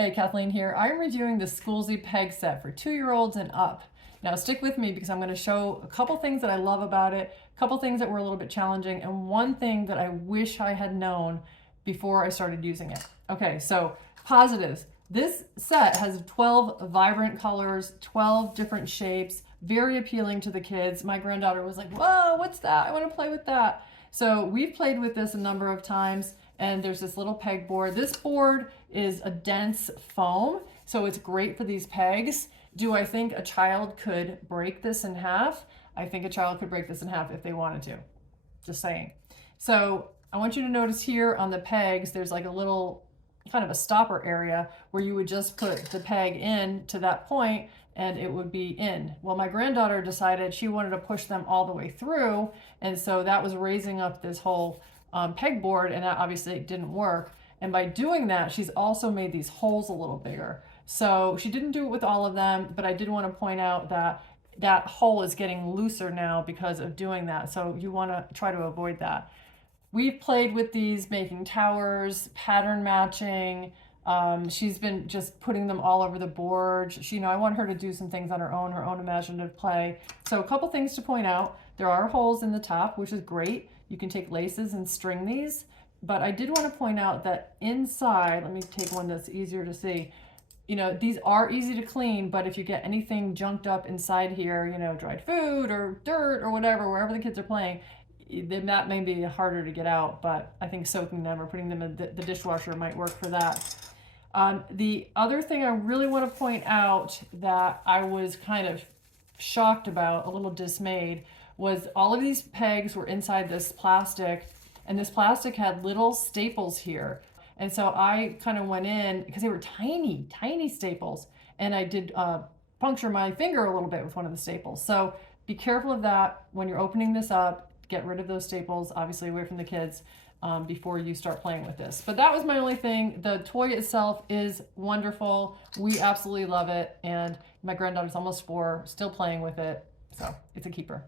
Hey, Kathleen here. I'm reviewing the Skoolzy peg set for 2-year-olds and up. Now stick with me because I'm going to show a couple things that I love about it, a couple things that were a little bit challenging, and one thing that I wish I had known before I started using it. Okay, so positives. This set has 12 vibrant colors, 12 different shapes, very appealing to the kids. My granddaughter was like, whoa, what's that? I want to play with that. So we've played with this a number of times, and there's this little pegboard. This board is a dense foam, so it's great for these pegs. Do I think a child could break this in half? I think a child could break this in half if they wanted to. Just saying. So I want you to notice here on the pegs, there's like a little kind of a stopper area where you would just put the peg in to that point and it would be in. Well, my granddaughter decided she wanted to push them all the way through, and so that was raising up this whole pegboard, and that obviously didn't work. And by doing that, she's also made these holes a little bigger. So she didn't do it with all of them, but I did want to point out that that hole is getting looser now because of doing that. So you want to try to avoid that. We've played with these, making towers, pattern matching. She's been just putting them all over the board. I want her to do some things on her own imaginative play. So a couple things to point out. There are holes in the top, which is great. You can take laces and string these. But I did want to point out that inside, let me take one that's easier to see. These are easy to clean, but if you get anything junked up inside here, dried food or dirt or whatever, wherever the kids are playing, then that may be harder to get out, but I think soaking them or putting them in the dishwasher might work for that. The other thing I really want to point out that I was kind of shocked about, a little dismayed, was all of these pegs were inside this plastic, and this plastic had little staples here. And so I kind of went in, because they were tiny, tiny staples, and I did puncture my finger a little bit with one of the staples. So be careful of that when you're opening this up. Get rid of those staples, obviously away from the kids, before you start playing with this. But that was my only thing. The toy itself is wonderful. We absolutely love it. And my granddaughter's almost 4, still playing with it. So it's a keeper.